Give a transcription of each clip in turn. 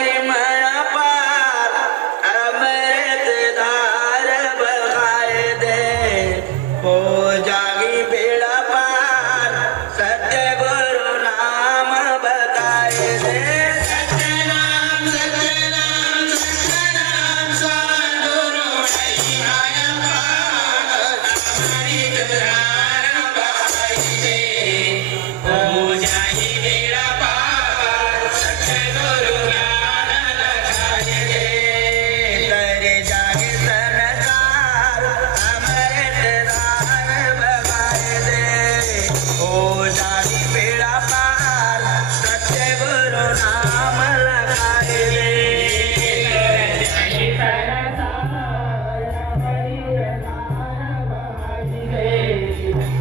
महिमा पार अमृत धार बहाए दे हो जागी बेड़ा पार सत्य गुरु नाम बताए दे सत्यनाम सत्यनाम सत्यनाम सद्गुरु महिमा पार अमृत धार बहाए दे हो जागी बेड़ा पार सत्य गुरु ज्ञान लखाए दे तेरे जागे संसार अमृत धार बहाए दे हो जागी बेड़ा पार सत्य गुरु नाम लखाए दे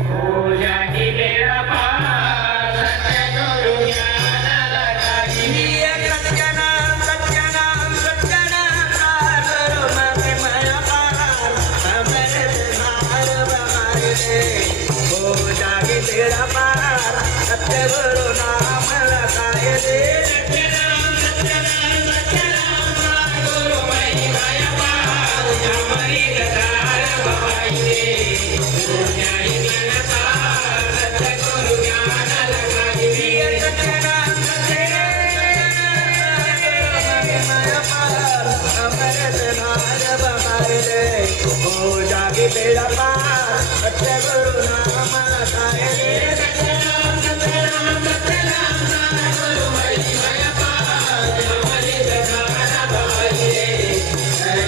हो जागी बेड़ा पार सत्य गुरु ज्ञान लखाए दे सत्यनाम सत्यनाम सत्यनाम सद्गुरु महिमा पार अमृत धार बहाए दे हो जागी बेड़ा पार सत्य गुरु नाम लखाए दे सत्यनाम सत्यनाम सत्यनाम सद्गुरु महिमा पार अमृत धार बहाए दे हो जागी बेड़ा पार सत्य गुरु ज्ञान लखाए दे सत्यनाम अमृत धार बहाए दे हो जागी बेड़ा पार सत्य गुरु नाम लखाए दे सत्यनाम सत्यनाम सत्यनाम सद्गुरु महिमा पार अमृत धार बहाए दे हो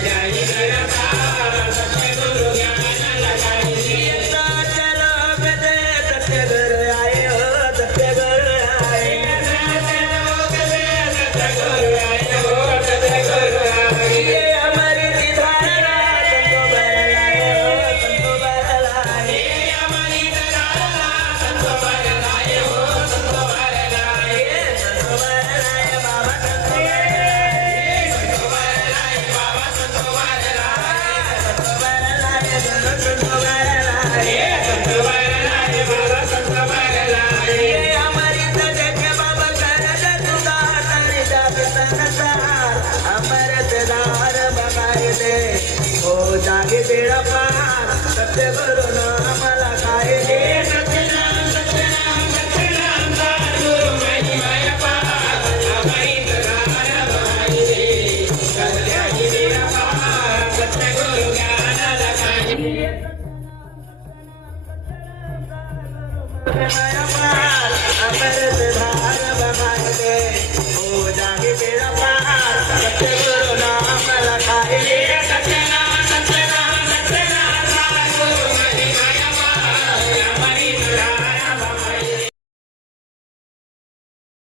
जागी बेड़ा पार सत्य गुरु ज्ञान लखाए दे सत्य लोक दे सत्य गुरु आए हो सत्य गुरु आए सत्य लोक दे सत्य गुरु आए हो सत्य गुरु आए अमृत धारा संतो बरलाए हो संतो बरलाए अमृत धारा संतो बरलाए हो संतो बरलाए बाबा संतो बरलाए बाबा संतो बरलाए संतो बरलाए संतो बरलाए संतो बरलाए बाबा संतो बरलाए अमृत देखे बाबा कर तुदा तरी जात संसार अमृत धार बहाए दे हो जागे बेड़ा पार सत्य गुरु नाम लखाए दे सत्यनाम सत्यनाम सत्यनाम सद्गुरु महिमा पार अमृत धार बहाए दे हो जागे बेड़ा पार सत्य गुरु ज्ञान लखाए दे महिमा पार अमृत